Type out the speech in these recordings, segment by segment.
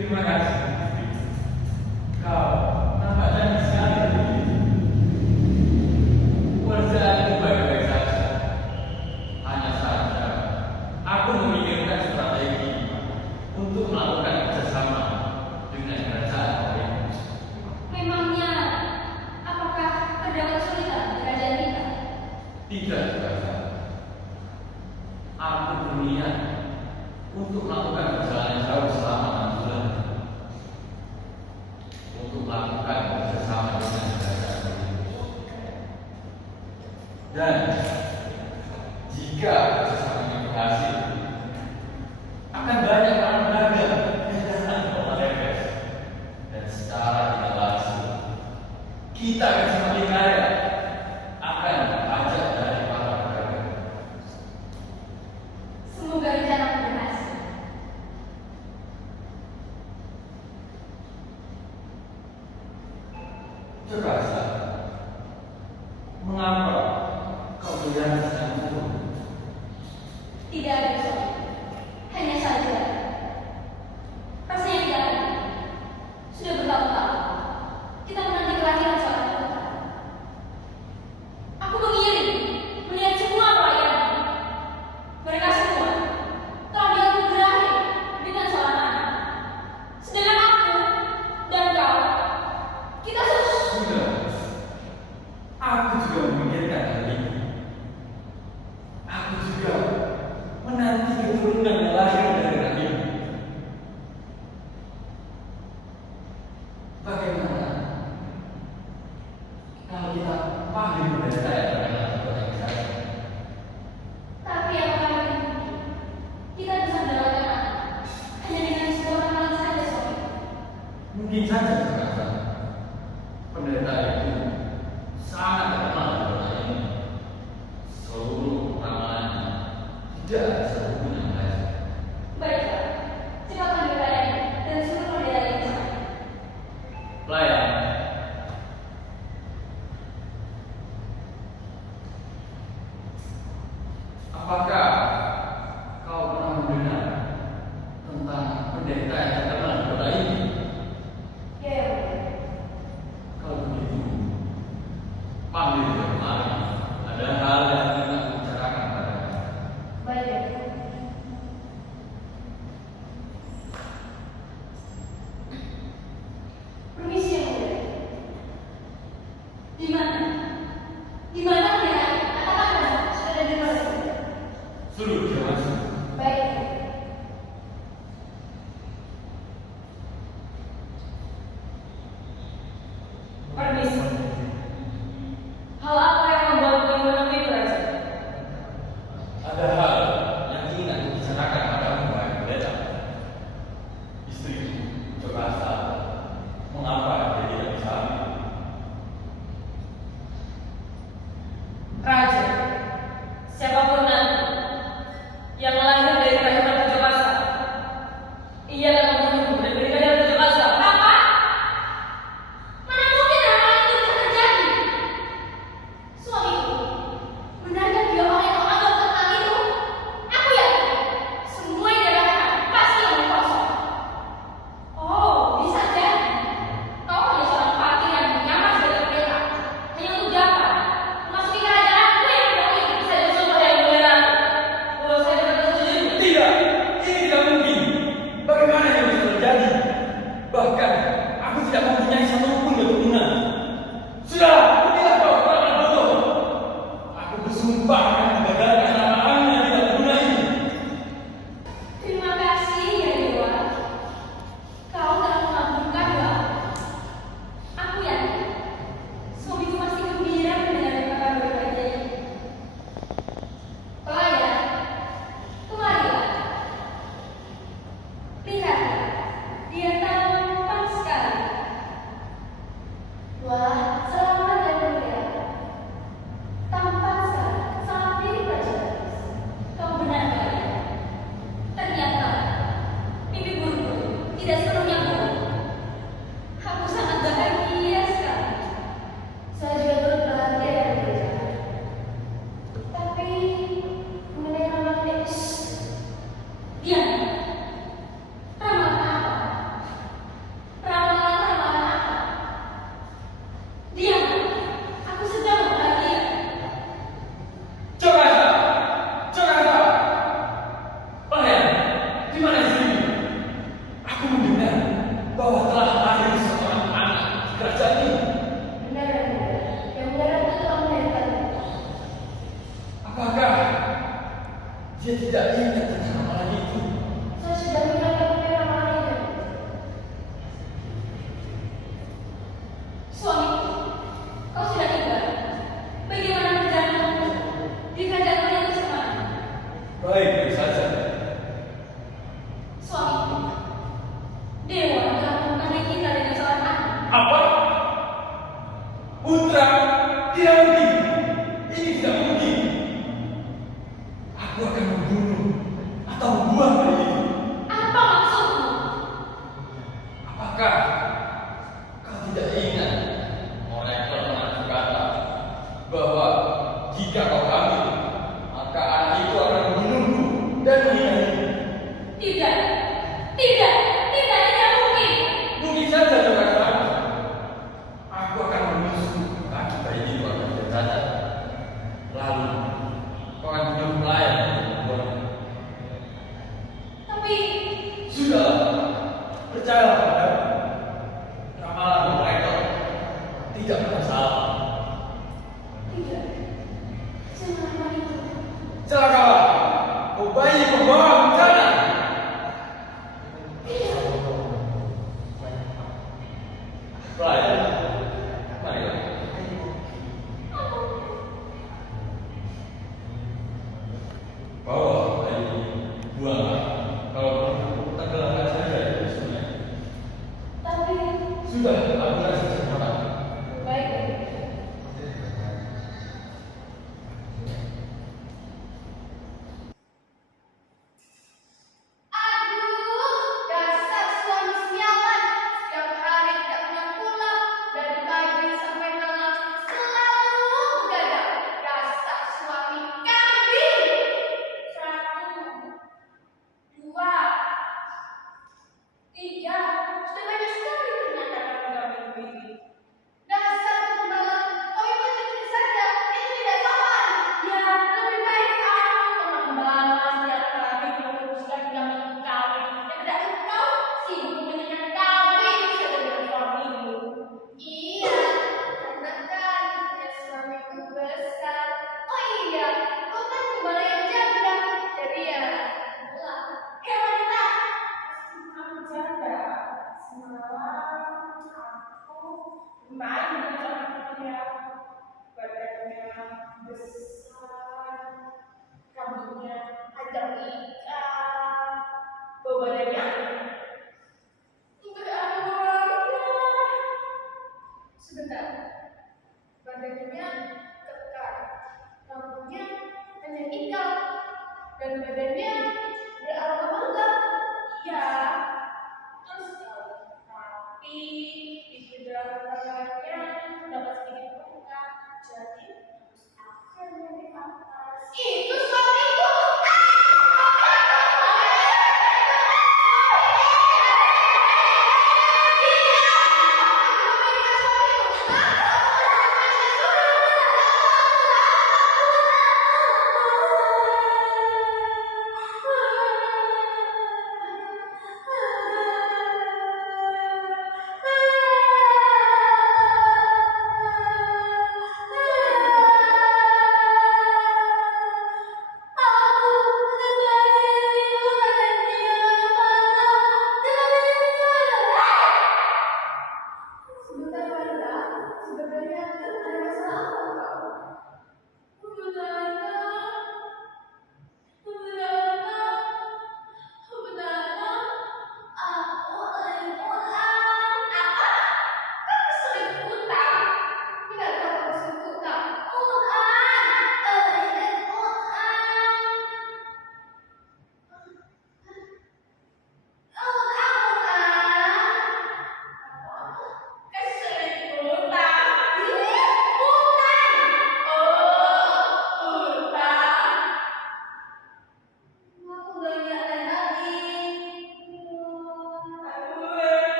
Terima kasih. Kau nampaknya sekali hari ini. Pekerjaanku baik-baik saja. Hanya saja, aku memikirkan strategi untuk melakukan kerjasama dengan kerajaan lain. Memangnya, apakah ada kesulitan di kerajaan kita? Tidak juga. Aku berniat untuk melakukan perjalanan jauh selama 6 bulan. Untuk melakukan kerjasama dengan kerajaan lain. Dan jika kerjasama ini berhasil, akan banyak orang berdagang yang datang ke Kota Tebes. Dan secara tidak langsung, kita akan semakin kaya akan pajak dari para pedagang. Semoga rencanamu berhasil. Terasa, mengapa kau melihat sedang turun? Tidak ada soal. Hanya saja, rasanya tidak adil. Sudah bertahun-tahun kita menanti kelahiran seorang putra. Aku mengiring melihat semua pelayan. Mereka semua telah dianugerahi dengan seorang anak. Sedangkan aku dan kau, kita Sudah, aku juga memikirkan hal ini. Aku juga menanti keturunan yang lahir dari rahim. Bagaimana kalau kita panggil pendeta yang terkenal di kota ini saja? Tapi apakah mungkin kita bisa mendapatkan anak hanya dengan sebuah ramalan saja, Sofi? Mungkin saja terasa pendeta itu sangat terkenal di kota ini. Seluruh ramalannya tidak ada satupun yang berhasil. Baiklah, cepat panggil pelayan dan suruh pendeta ini ke sana. Pelayan, apakah kau pernah mendengar tentang pendeta yang terkenal di kota ini? Ya, ya, Bu. Kalau begitu, panggil dia kemari. Ada hal yang ingin aku bicarakan padanya. Baik, ya. Permisi, yang mulia. Di mana? Di mana pendeta? Katakan sudah di mana? Suruh dia masuk. Baik. Permisi. Hal apa yang membuatmu menemui kerajaan? Ada hal yang ingin aku bicarakan padamu, wahai pendeta. Istriku, Jokasta, mengapa dia tidak bisa hamil? Raja, siapapun nanti yang lahir dari kerajaan Rajapasa, ia akan membunuh dan berikan dia Rajapasa. Apa? Mana mungkin hal itu bisa terjadi? Suamiku, benarkah dia orang yang kau anggap tentang itu? Aku yakin semua yang dia katakan pasti omong kosong. Oh, bisa jadi kau hanya seorang fakir yang menyamar sebagai pendeta hanya untuk dapat memasuki kerajaanku yang berarti bisa disuruh dari bendera. Kalau saya dapat setuju. Tidak, ini tidak mungkin. Bagaimana yang bisa terjadi? Bahkan aku tidak mempunyai satupun keturunan. Sudah, inilah kau orang bodoh. Aku bersumpah akan menggagalkan ramalan yang tidak berguna ini. Terima kasih ya Dewa. Kau telah mengabulkan doaku. Aku yakin suamiku pasti gembira mendengar kabar berbahagia ini. Pelayan, kemarilah. Lihatlah, dia tampan sekali. Apa? Putra? Tidak mungkin. Ini tidak mungkin. Aku akan membunuh atau membuang bayi itu. Apa maksudmu? Apakah kau tidak ingat mereka pernah berkata bahwa jika kau hamil, maka anak itu akan membunuhmu dan menikahimu? Tidak, tidak, tidak, tidak mungkin. Mungkin saja Juragan. Aku akan menyusul laki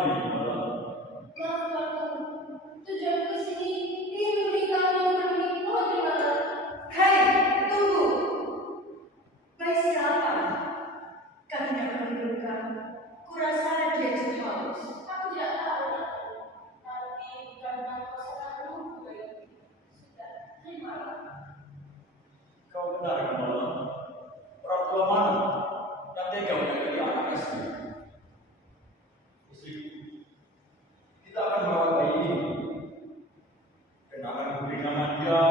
Mari, Malam. Maaf Tuanku, tujuanku ke sini ingin memberitahu yang kami mohon terimalah. Hei, tunggu. Baik siapa? Katanya perlukan. Kurasa dia itu haus. Aku tidak tahu, tapi karena persoalanmu baik, sudah terimalah. Kau benar, Malam. Orang tua mana yang tega menyakiti anak istri? Istriku, kita akan merawat bayi ini dan akan memberi nama dia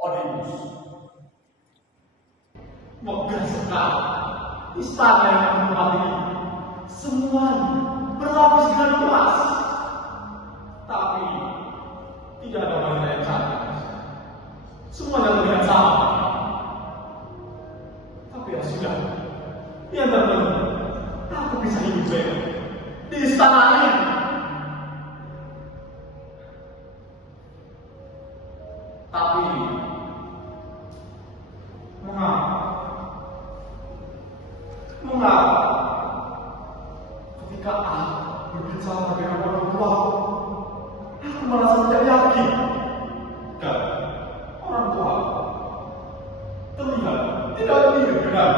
Oedipus. Megah sekali istana yang kamu tempati ini. Semuanya berlapis dengan emas. Tapi tidak ada wanita yang cantik. Semuanya terlihat sama. Tapi ya sudah. Yang terpenting, aku bisa hidup bebas di istana ini. Tapi mengapa ketika aku berbicara dengan orang tua, aku merasa tidak yakin. Dan orang tua terlihat tidak mirip dengan.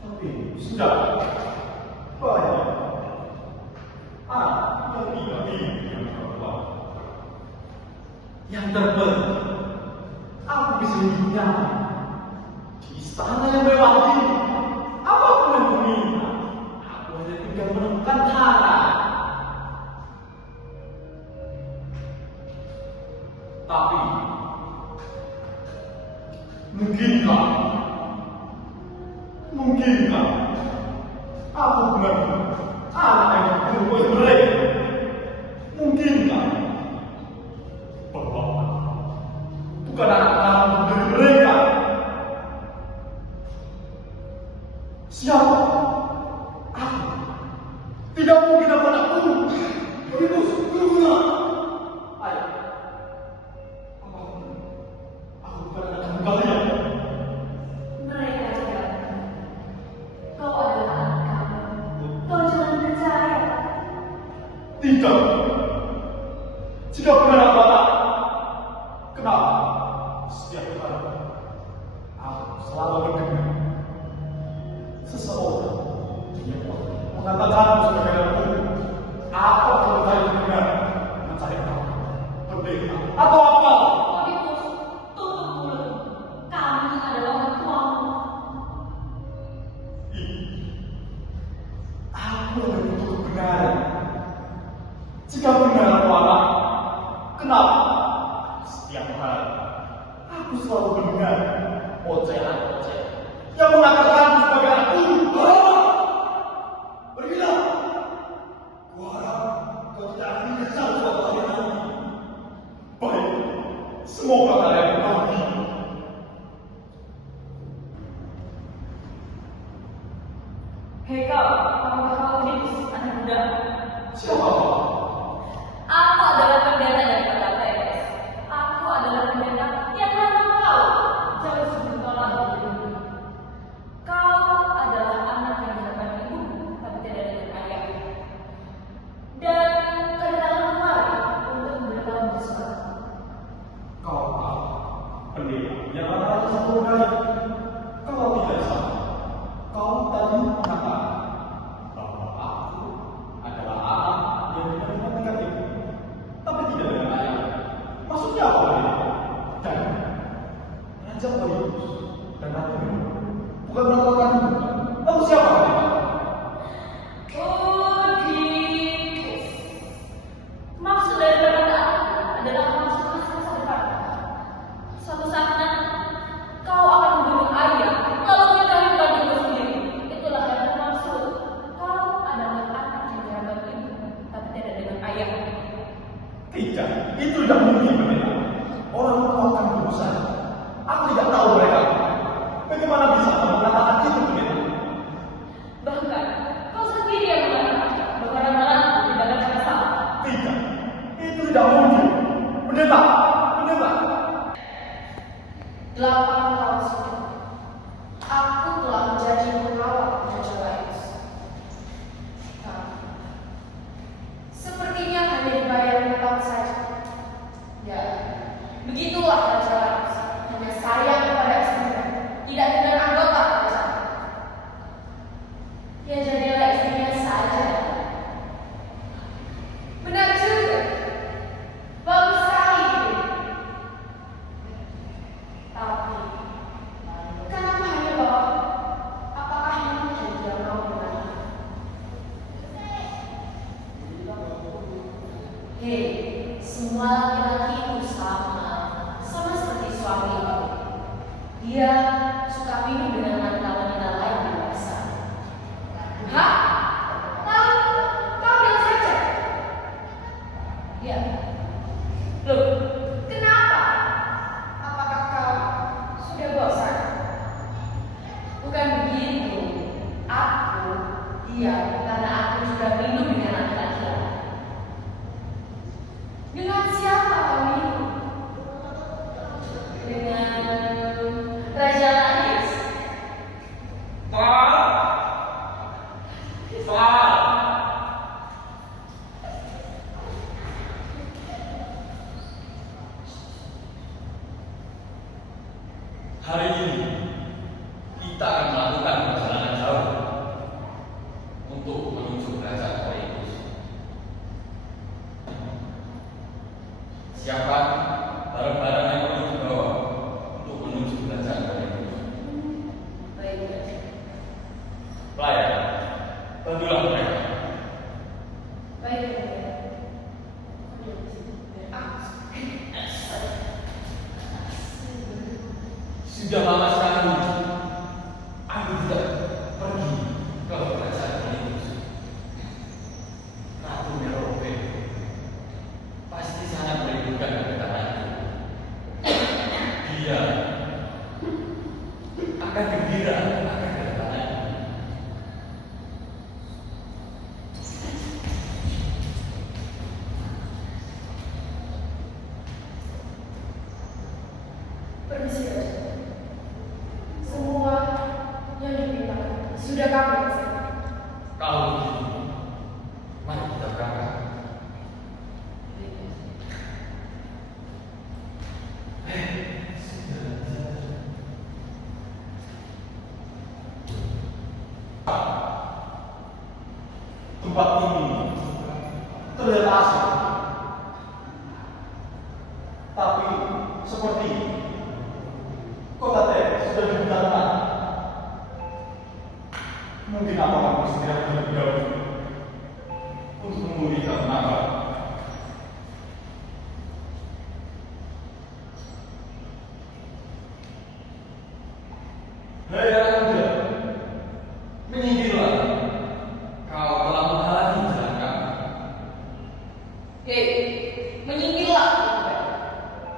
Tapi sudah banyak yang tidak mirip dengan orang tua. Yang terpenting, aku bisa hidup nyaman di istana yang mewah ini. Apapun yang kuminta, aku hanya tinggal menemukan tanah. Tapi mungkinkah aku benar-benar anak yang berbuat mereka? Mungkinkah bahwa bukan anak kamu dari mereka? Siapa? Aku tidak mungkin dapat aku. Itu sempurna. Ayo, aku bukan anak kalian. Mereka tidak. Kau adalah anak kami. Kau jangan percaya. Tidak. Jika benar aku anak, kenapa setiap kali aku selalu mendengar seseorang mengatakan sebagai aku, apa kalau saya mendengar mencari tahu, pendeta atau apa? Oedipus, tutup mulut. Kami adalah orang tuamu. Aku lebih butuh kebenaran. Jika benar aku anak, kenapa setiap hari aku selalu mendengar ocehan-ocehan yang mengatakan aku sebagai anakku? Pergilah. Gua harap kau tidak akan menyesal suatu hari nanti. Baik, semoga kalian pergi. Hei kau, apakah kau Oedipus, anak muda? Siapa kau? Aku adalah pendeta dari kota Tebes. Aku adalah pendeta yang memang kau jauh sebelum kau lahir di dunia. Kau adalah anak yang mendapat ibu, tapi tidak dengan ayah. Dan kedatangan kemari untuk memberitahu sesuatu. Kau tahu, pendeta yang rata-rata 10 kali. Kalau tidak salah, kau tadi mengatakan bahwa aku adalah anak yang Ya jadilah istrinya saja. Benar juga. Bagus sekali itu. Tapi, kenapa hanya bapak? Apakah ini juga kau benar? Hei, semua laki-laki itu sama seperti suami itu. Dia suka minum dengan wanita-wanita lain di pasar. Hah? Kau bilang saja. Ya. Loh, kenapa? Apakah kau sudah bosan? Bukan begitu. Aku diam karena aku sudah minum dengan laki-laki lain. Dengan siapa kau minum? Dengan Raja Langis. Hari ini kita akan melakukan perjalanan jauh untuk menuju kerajaan Olympus. Siapkan barang-barang yang perlu dibawa untuk menuju kerajaan Olympus. Baik. Pelayan, bantulah mereka. Baik. Sudah lama sekali aku tidak pergi ke kerajaan Olympus. Ratu Merope pasti sangat merindukan kedatanganku. Dia akan gembira akan kedatanganku. Permisi, Raja. Semua yang dimintakan sudah kami laksanakan. Kalau begitu, mari kita berangkat. Tempat ini terlihat asing. Tapi seperti kota Tebes sudah dibentangkan. Mungkin apakah aku segera terlebih dahulu untuk memulihkan tenaga. Hei anak muda, menyingkirlah. Kau telah menghalangi jalan kami. Hei, menyingkirlah.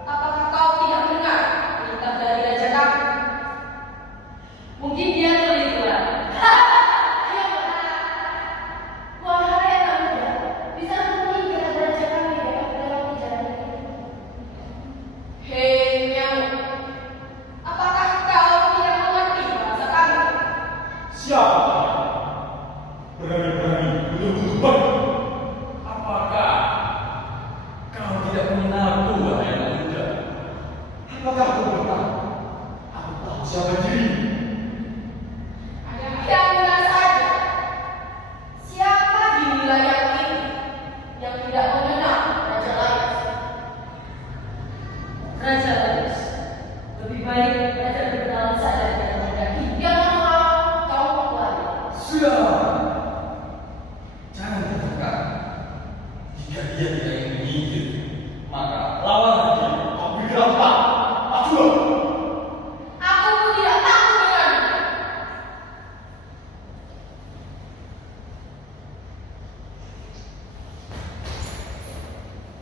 Apakah kau tidak mendengar perintah dari raja kami? Mungkin dia keluyuran. Dia benar. Wahai anak muda, bisa menyingkir raja kami dapat melewati jalan ini. Hei, nyamuk. Apakah kau tidak mengerti bahasa kami? Siapa kalian? Berani-berani menyebut Apakah kau tidak mengenalku, wahai anak muda? apakah aku benar? Aku tahu siapa diri. Yang benar saja. Siapa di wilayah ini yang tidak mengenal Raja Langis? Raja Langis. Lebih baik Raja berkenalan saja dengan mendaki. Jangan mau kau kembali. Sudah. Jangan tertekan. Jika dia tidak ingin menyingkir, maka lawan dia. Kau pikir apa? Aduh! Aku pun tidak takut denganmu.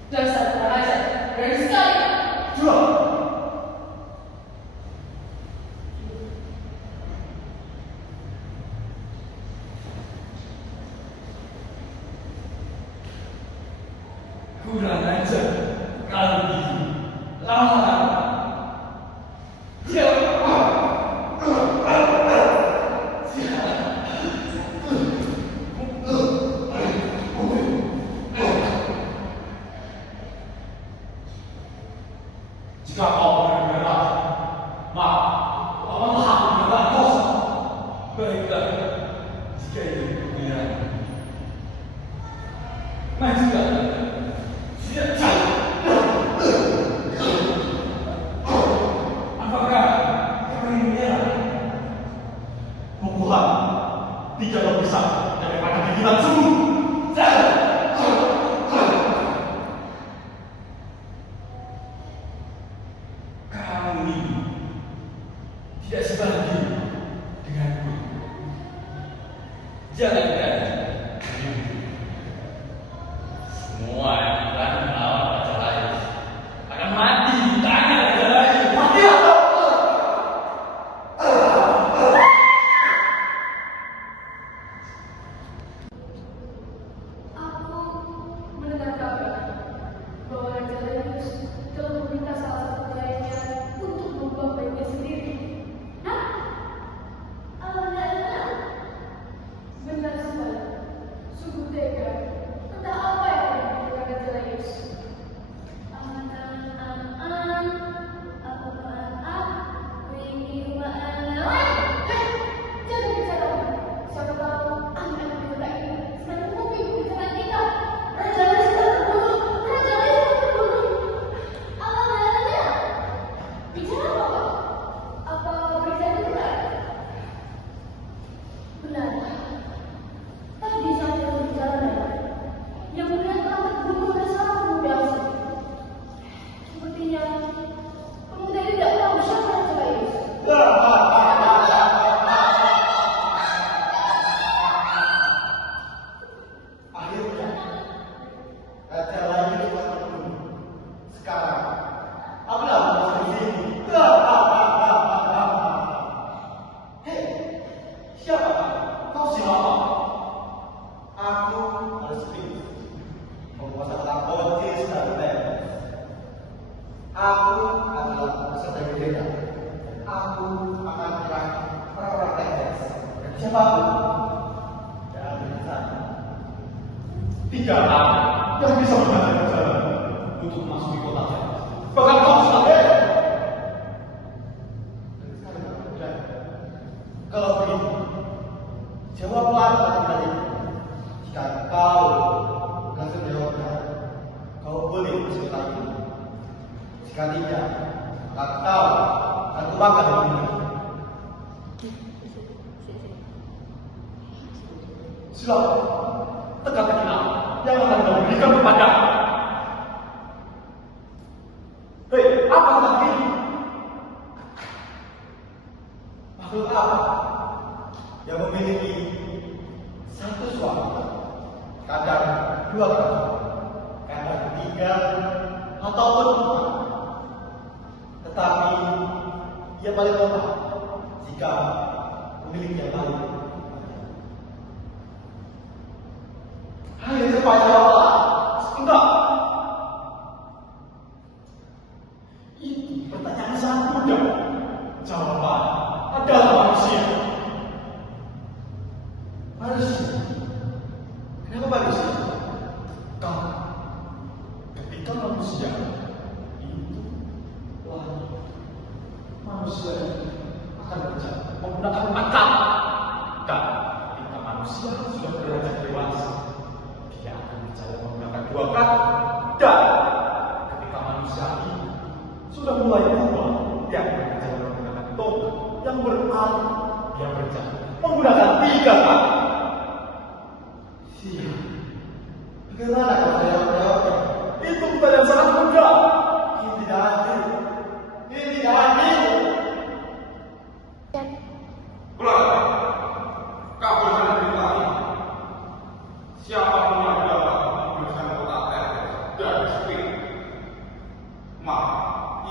Dasar kurang ajar, berani sekali. Aduh! Kurang ajar. Kalau begitu, lawan. Jika kau benar-benar raja, maka lawanlah aku dengan dosa. Baiklah, jika itu besar daripada gigitan semut. Kamu ini tidak sebanding denganku. Jangan berani. Semua yang berani melawan Raja Lain akan mati di tangan Raja Lain. Mati apa? Aku mendengar kabar bahwa Raja Lainus telah meminta salah satu pelayannya untuk membuang bayinya sendiri. Hah? Benar. Benar sekali. Sungguh tega. Entah apa yang dilakukan Raja Lainus. Jangan bicara. Siapa tahu anak-anak kita ini sedang mengumpi pembicaraan kita. Raja Lainus telah terbunuh. Raja Lainus telah terbunuh. Bicara apa? Apa berita itu benar? Benar. Tadi saat kita berbicara, yang melihat telah terbunuh oleh seorang pemuda asing. Sepertinya pemuda ini tidak tahu siapa Raja Lainus. Akhirnya, Raja Lainus telah terbunuh. Sekarang, aku tidak mau di sini. Hei, siapa? Kau siapa? Aku harus Sphinx, penguasa Atlantis dan Tebes. Aku adalah peserta berbeda. Aku akan menyerang orang-orang Tebes dan siapapun yang ada di sana. Tiga orang yang bisa mengalahkan jalan untuk masuk di kota Tebes. Bahkan kau sendiri. Kalau begitu, jawablah pertanyaan ini. Jika kau berhasil menjawabnya, kau boleh masuk lagi. Jika tidak, maka kau akan kumakan di sini. Silakan, teka-teki yang akan kau berikan kepada. Hei, apa tadi? Makhluk apa yang memiliki satu suara, kadang dua kali, kadang tiga ataupun empat, tetapi ia paling lemah jika memiliki yang lain. Hai, cepat jawablah. Enggak. Itu pertanyaan sangat mudah. Jawaban adalah manusia. Manusia. Kenapa manusia? Karena ketika manusia itu lahir, manusia akan berjalan menggunakan mata. Dan ketika manusia sudah beranjak dewasa, dia akan berjalan menggunakan dua kaki. Dan ketika manusia ini sudah mulai tua, dia akan berjalan menggunakan tongkat yang berarti dia berjalan menggunakan tiga kaki. Siap. Bagaimana kalau jawabnya? Itu pertanyaan sangat mudah. Ini tidak adil. Ini tidak adil. Pulang. Kau bersama beritahu. Siapa pun yang dapat bersama kota Tebes dan Sphinx, maka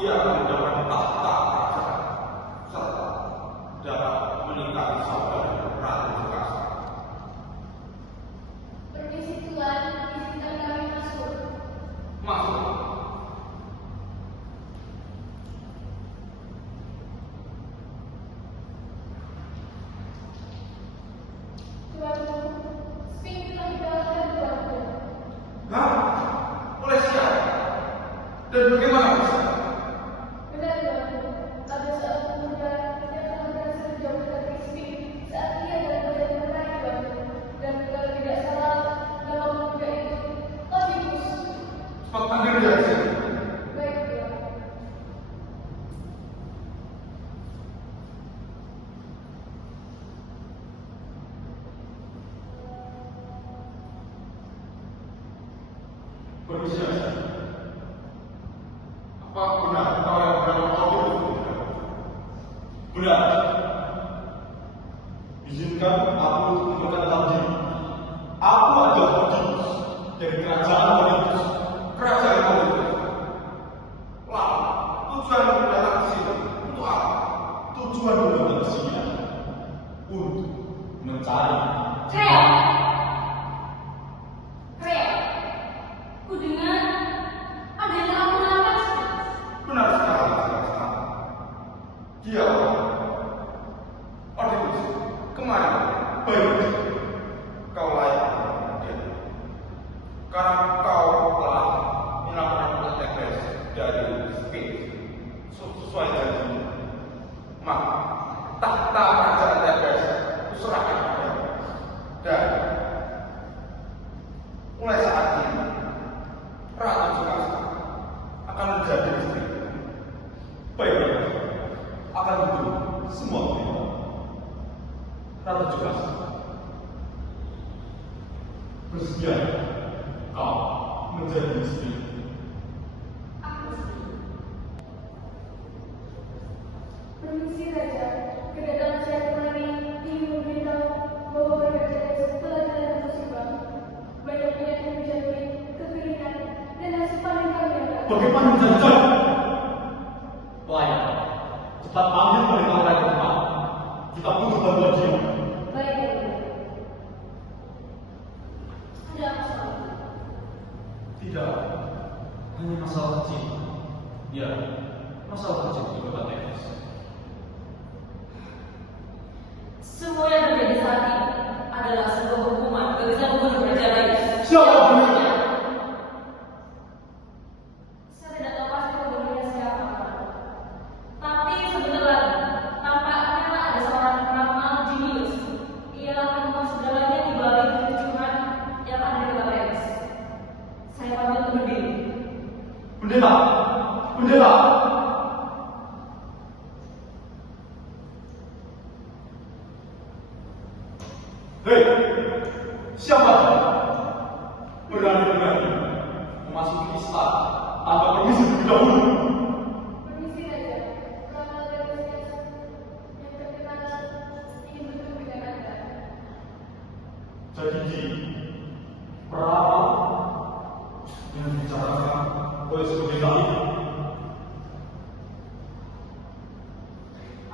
ia akan mendapat tahta kerajaan serta dapat menikahi saudara Ratu Kekasih. Permisi Tuan, izinkan kami masuk. Masuk. Tuanku, Sphinx telah dikalahkan tuanku. Hah? Oleh siapa? Dan bagaimana bisa? Benar tuanku, ada seorang pemuda yang telah berhasil menjauhkan dari Sphinx saat ia dalam perjalanan berlari tuanku. Dan kalau tidak salah, nama pemuda itu Oedipus. Cepat panggil dia di sini. Baik tuan. Permisi, Raja. Apa benar kau yang bernama Obi itu? Benar. Izinkan aku untuk memperkenalkan diri. Aku adalah Oedipus dari kerajaan Olympus. Kerajaan Olympus. Lalu, tujuanmu datang ke sini untuk apa? Tujuan datang ke sini untuk mencari. Kreo. Kreo. Ku dengar ada yang telah menangkap. Benar sekali, Raja. Dia Oedipus, kemana? Baik, Kau layak dia. Karena kau telah menaklukkan Tebes dari Sphinx sesuai janji. Maka tahta kerajaan Tebes kuserahkan padamu. Dan mulai saat ini Ratu Jukasa akan menjadi istri. baik. Akan betul semua perintah. Ratu Jukasa. Bersedia kau menjadi istri. Aku setuju. Permisi Raja, kedatangan saya kemari ingin memberitahu bahwa kerajaan telah dilanda musibah. Banyak yang menjadi kekeringan dan hasil panen kami yang gagal. Bagaimana menjadi? Layak. Cepat ambil perintah oleh Tuhan. Kita butuh bantuan dia. Baik, Raja. Ada apa soal? Tidak. Hanya masalah kecil. Ya, masalah kecil di kota Tebes. Semua yang terjadi saat ini adalah sebuah hukuman bagi sang gubernur Raja Lain. Siapa gubernurnya? Saya tidak tahu pasti gubernurnya siapa. Tapi sebentar lagi, tampaknya ada seorang bernama Junius. Ia akan membuat segalanya di balik kericuhan yang ada di kota Tebes. Saya pamit undur diri. Pendeta! Pendeta! Hei! Siapa dia? Berani-berani memasuki istana tanpa permisi terlebih dahulu. Permisi Raja, Rama Teresias yang terkenal ingin bertemu dengan Anda. Jadi gini, perapa yang dibicarakan oleh sebagai kali.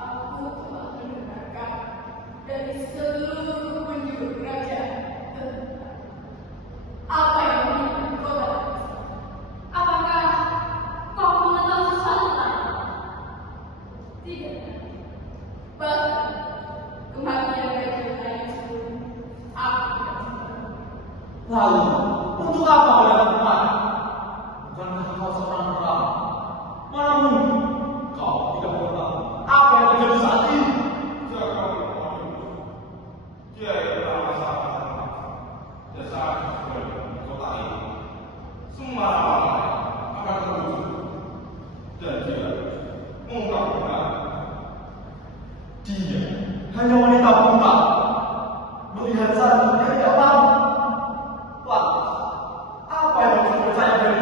Aku telah mendengarkan dari seluruh penjuru kerajaan tentang apa yang menimpa kota. Apakah kau mengetahui sesuatu tentang? Tidak. Bahkan kematian Raja lain sebelum aku tidak mengetahui. Lalu, untuk apa kau datang kemari? Bukankah kau seorang pertama? Mana mungkin kau tidak mengetahui apa yang terjadi saat ini? Jaga Oedipus. Dia yang bernama Saka. Dia sangat sesuai di kota ini. Semua ramai akan terwujud. Dan dia mengungkap kebenaran. Dia hanya wanita buta. Melihat saja dia tidak tahu. Lantas, apa yang harus percaya dari?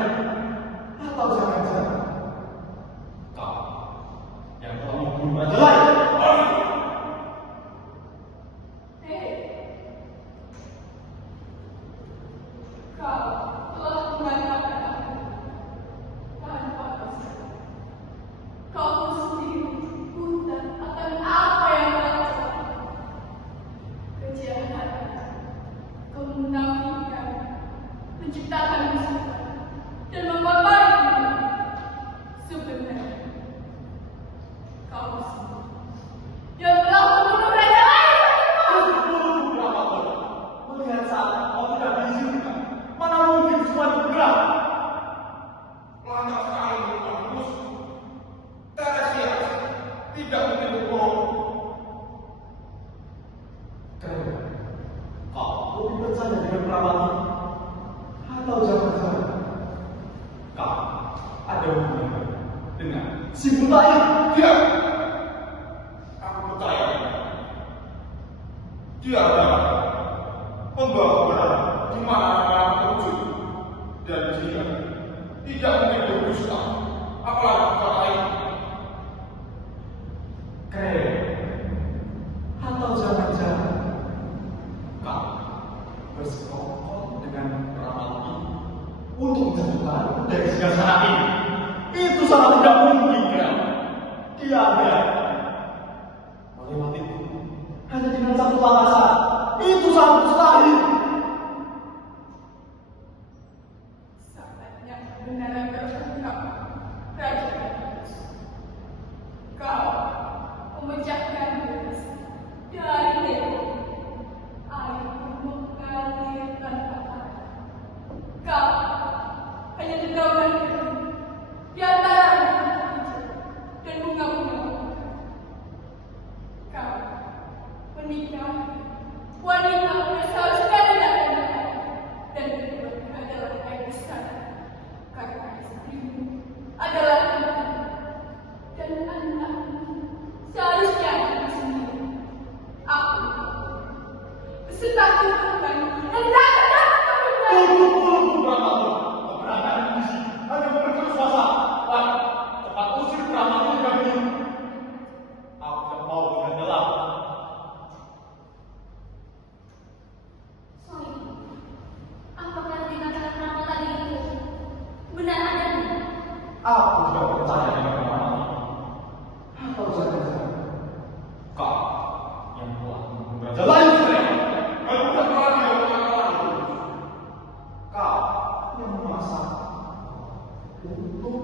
Atau jangan-jangan kau yang telah membunuh raja lain? Hei, kau telah mengatakan aku tanpa dosa. Kau sendiri buta akan apa yang kau lakukan. Kejahatan, kemunafikan, menciptakan musibah, dan membarbarik dunia. Sebenarnya, kau sendiri yang telah membunuh raja lain. Melihat saat kau tidak diizinkan, mana mungkin semua itu benar? Lantas sekali Oedipus. Teresias tidak mungkin berbohong. Karena kau lebih percaya dengan perawat atau jangan-jangan kau ada hubungan dengan si buta itu? Dia, aku percaya. Dia adalah pembawa kebenaran di mana terwujud. Dan dia tidak mungkin berdusta, apalagi kata lain. Kayak atau jangan-jangan kau bersekongkol dengan ramal ini untuk menjatuhkan dari singgasana ini. Itu sangat tidak mungkin, kan? Dia ada melewati hanya dengan satu alasan. Itu sangat mustahil. Saatnya kebenaran terungkap, Raja. Kau memecahkan garis dari dewa. Air mengalir tanpa arah. Kau hanya tinggalkan di antara dan bunga-bunga. Kau menikah wanita yang seharusnya tidak menikah, dan kedua adalah air besar karena istrimu adalah ibu dan anakmu seharusnya aku sendiri. Aku beserta kehidupan dan tak dapat Tunggu, Ramal. Keberadaan di sini hanya memperkeruh suasana. Wah, cepat usir Ramal ini dari sini. Aku tidak mau dengan dalam. Sorry, apakah tindakan Rama tadi itu benar adanya? Aku tidak percaya dengan Ramal ini. Atau jangan-jangan kau yang telah membunuh raja lain. Aku tidak lagi yang mengatakan itu. Kau yang memaksa untuk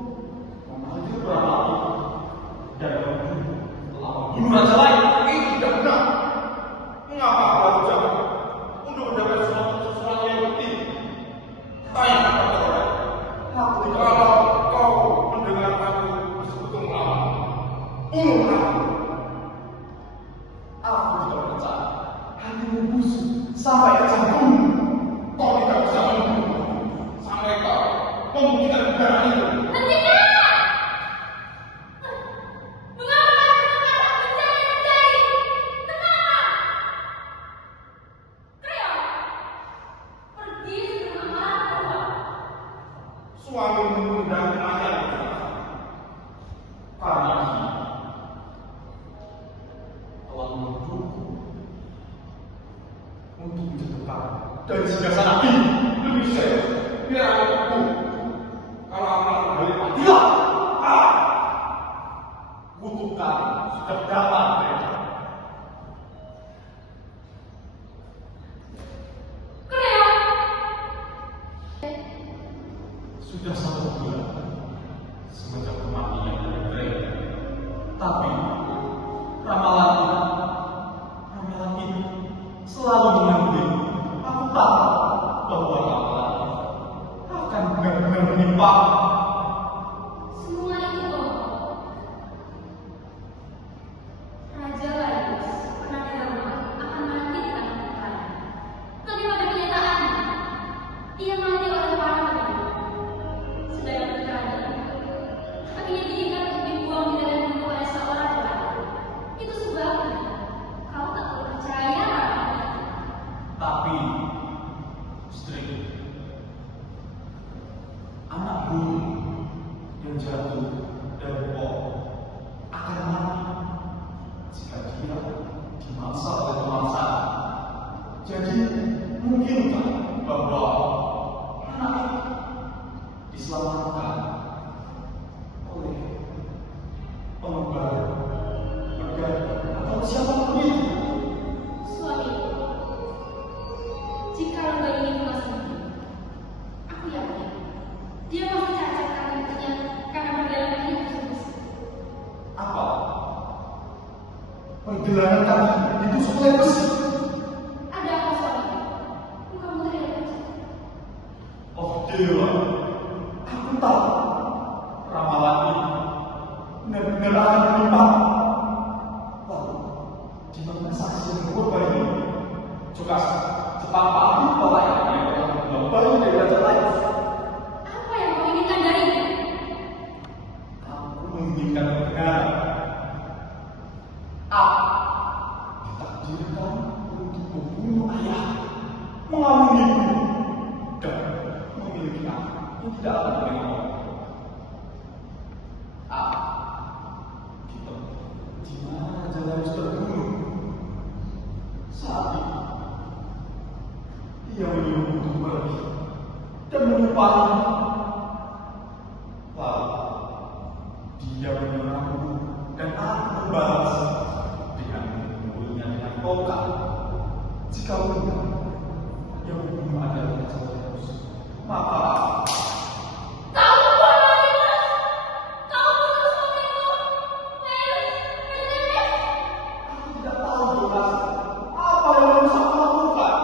memanggil Ramal ini dan telah membunuh raja lain. Ini tidak benar. Mengapa kau lakukan untuk mendapat sesuatu yang penting? Tanya kepada orang. Aku tidak Kalau kau mendengar aku bersekutu melawan, bunuh aku. Aku tidak percaya. Hatimu busuk sampai ke jantung. Kau tidak bisa membunuh sampai kau membuktikan negara itu. Hentikan! Mengapa kau mencari? Kenapa? Kreo, pergi sebelum amarah keluar. Suami mengundang ayah Karena dia telah menuduhku untuk menjatuhkan dari singgasana ini. lebih serius. Biar aku kalau amal kembali mati. Gila! Ah! Kutukan sudah dapat, Raja. Kreo, Sudah 1 bulan semenjak kematian dari Grey. Tapi ramalan ini selalu mengambil. Aku tahu bahwa ramalan ini akan benar-benar menimpa. semua itu bohong. Raja Laris pernah bilang akan melanjutkan perang. Tapi pada kenyataannya, ia mati oleh para penjahat. Sedangkan putranya akhirnya diikat untuk dibuang di dalam bumi oleh seorang orang. Itu sebabnya kau tak perlu percaya ramalan itu. Tapi istri, anak bumi yang jatuh dari pohon akan mati jika dia dimangsa oleh pemangsa. Jadi mungkinkah bahwa anak itu diselamatkan oleh pengembara negara atau siapapun itu? Suami, jika lomba ini masih hidup, aku yakin dia masih cacat karena perjalanan hidup tersebut. Apa? Pergelangan kaki ditusuk oleh besi. Ada apa suami? Bukan terlihat. Oh dewa, aku tahu ramalan ini benar-benar akan menimpa. Lalu, di mana saksi yang membuat bayi ini? Juga cepat pamit bahwa yang telah membuang bayi dari raja lain. Apa yang kau inginkan darinya? Aku menginginkan kebenaran. Aku ditakdirkan untuk membunuh ayah, mengawini ibu, dan memiliki anak yang tidak akan menengok. Dia menyuruhku untuk pergi dan melupakan. Lalu dia menyerangku dan aku membalas dengan memukulnya dengan tongkat. Jika benar yang membunuh adalah saudaraku, maka Kau buat Mas. Kau bunuh suamiku. Mas. aku tidak tahu Jonas apa yang harus aku lakukan.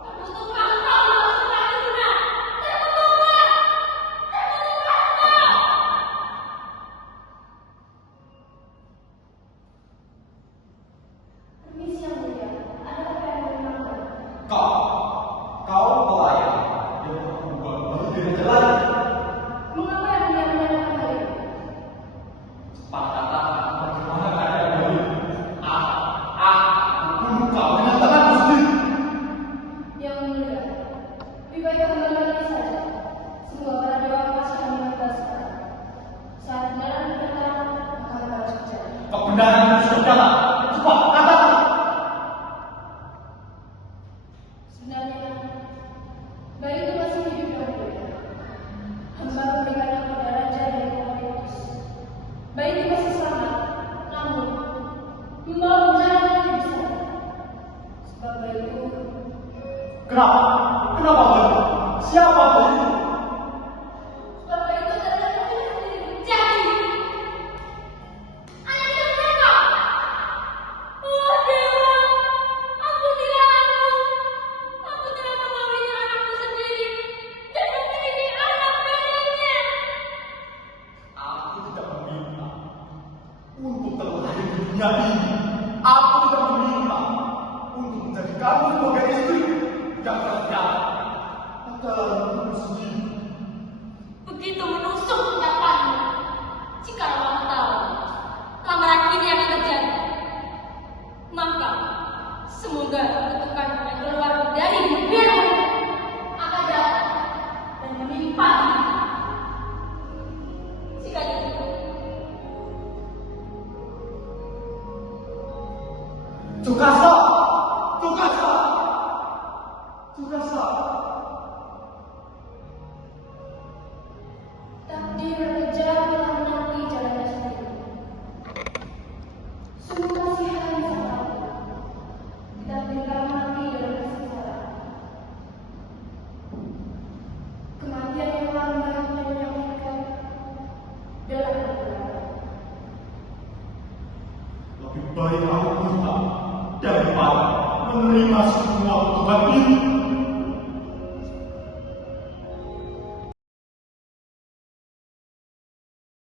Terkutuk kau melakukan guna. Terkutuklah. Terkutuklah. Permisi yang mulia, ada apa yang dimaksud? Kau pelayan yang membuat baru dari jalan. Mengapa yang mulia menanyakan hal ini? Cepat katakan bagaimana keadaan baru. Bunuh kau dengan tanganku sendiri. Yang mulia, lebih baik kembali lagi saja. Semoga para dewa pasti akan membebaskan. Saat kebenaran berkata, maka mereka harus percaya. Kebenaran itu sudah datang. Cepat katakan. Sebenarnya, bayi itu masih hidup yang mulia. Hamba memberikannya kepada raja dari Komodos. Bayi itu masih selamat, namun membawa bencana yang lebih besar. Sebab bayi itu Kenapa? Kenapa baru? Siapa baru? sebab bayi itu adalah anak yang sendiri. Jadi, anak yang mereka. Oh Dewa, ampunilah aku. Aku telah mengawini anakku sendiri dan memiliki anak darinya. Aku tidak meminta untuk terlahir di dunia ini. Aku tidak meminta untuk menjadi kamu sebagai istri. Yang ternyata adalah aku sendiri. Begitu menusuk ucapanmu. Jika kamu tahu lamaran ini akan terjadi, maka semoga kutukan yang keluar dari bibirmu akan datang dan menimpa. Jika itu, Tukasa! Tukasa! Tukasa! takdir raja telah menanti jalannya sendiri. Sungguh kasihan sang ratu. Ditakdirkan mati dalam kesengsaraan. Kematian yang lambat dan menyakitkan adalah kebenaran. Lebih baik aku buta daripada menerima semua kutukan ini.